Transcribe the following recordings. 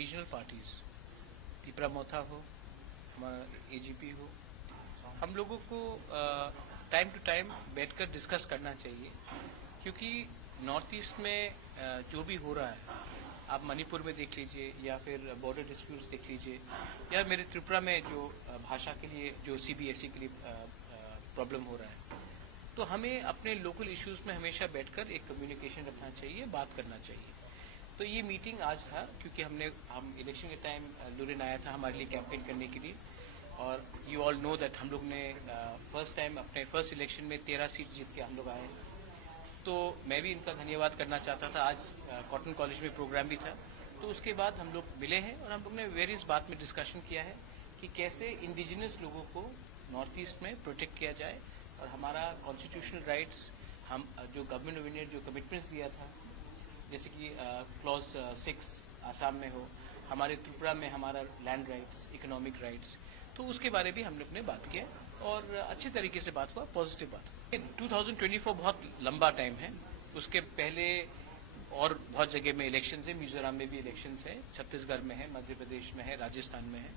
Regional parties, Tipra मोथा हो, हमारा AGP हो, हम लोगों को टाइम टू टाइम बैठकर डिस्कस करना चाहिए, क्योंकि नॉर्थ ईस्ट में जो भी हो रहा है, आप मणिपुर में देख लीजिए या फिर बॉर्डर डिस्प्यूट्स देख लीजिए, या मेरे त्रिपुरा में जो भाषा के लिए जो सीबीएसई के लिए प्रॉब्लम हो रहा है, तो हमें अपने लोकल इश्यूज में हमेशा बैठकर एक कम्युनिकेशन रखना चाहिए, बात करना चाहिए। तो ये मीटिंग आज था क्योंकि हम इलेक्शन के टाइम लुरिन आया था हमारे लिए कैंपेन करने के लिए, और यू ऑल नो दैट हम लोग ने फर्स्ट टाइम अपने फर्स्ट इलेक्शन में 13 सीट जीत के हम लोग आए हैं। तो मैं भी इनका धन्यवाद करना चाहता था। आज कॉटन कॉलेज में प्रोग्राम भी था, तो उसके बाद हम लोग मिले हैं और हम लोग ने वेरियस बात में डिस्कशन किया है कि कैसे इंडिजिनस लोगों को नॉर्थ ईस्ट में प्रोटेक्ट किया जाए, और हमारा कॉन्स्टिट्यूशनल राइट्स, हम जो गवर्नमेंट ऑफ इंडिया जो कमिटमेंट्स दिया था, जैसे कि क्लॉज 6 आसाम में हो, हमारे त्रिपुरा में हमारा लैंड राइट्स, इकोनॉमिक राइट्स, तो उसके बारे में हमने अपने बात किया और अच्छे तरीके से बात हुआ, पॉजिटिव बात हुआ। 2024 बहुत लंबा टाइम है, उसके पहले और बहुत जगह में इलेक्शन है, मिजोरम में भी इलेक्शन है, छत्तीसगढ़ में है, मध्य प्रदेश में है, राजस्थान में है,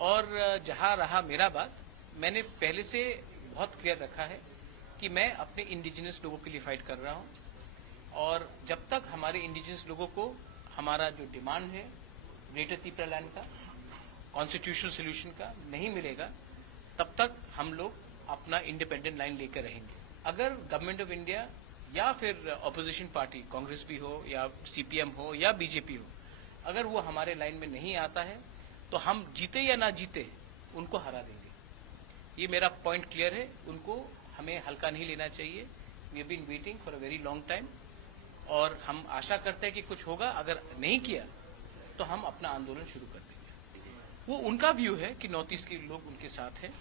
और जहां रहा मेरा बात, मैंने पहले से बहुत क्लियर रखा है कि मैं अपने इंडिजिनस लोगों के लिए फाइट कर रहा हूं, और जब तक हमारे इंडिजिनस लोगों को हमारा जो डिमांड है ग्रेटर त्रिपुरा लैंड का, कॉन्स्टिट्यूशनल सोल्यूशन का नहीं मिलेगा, तब तक हम लोग अपना इंडिपेंडेंट लाइन लेकर रहेंगे। अगर गवर्नमेंट ऑफ इंडिया या फिर अपोजिशन पार्टी, कांग्रेस भी हो या सीपीएम हो या बीजेपी हो, अगर वो हमारे लाइन में नहीं आता है, तो हम जीते या ना जीते उनको हरा देंगे। ये मेरा पॉइंट क्लियर है, उनको हमें हल्का नहीं लेना चाहिए। We have been waiting for a very long time, और हम आशा करते हैं कि कुछ होगा। अगर नहीं किया तो हम अपना आंदोलन शुरू कर देंगे। वो उनका व्यू है कि नॉर्थ ईस्ट के लोग उनके साथ हैं,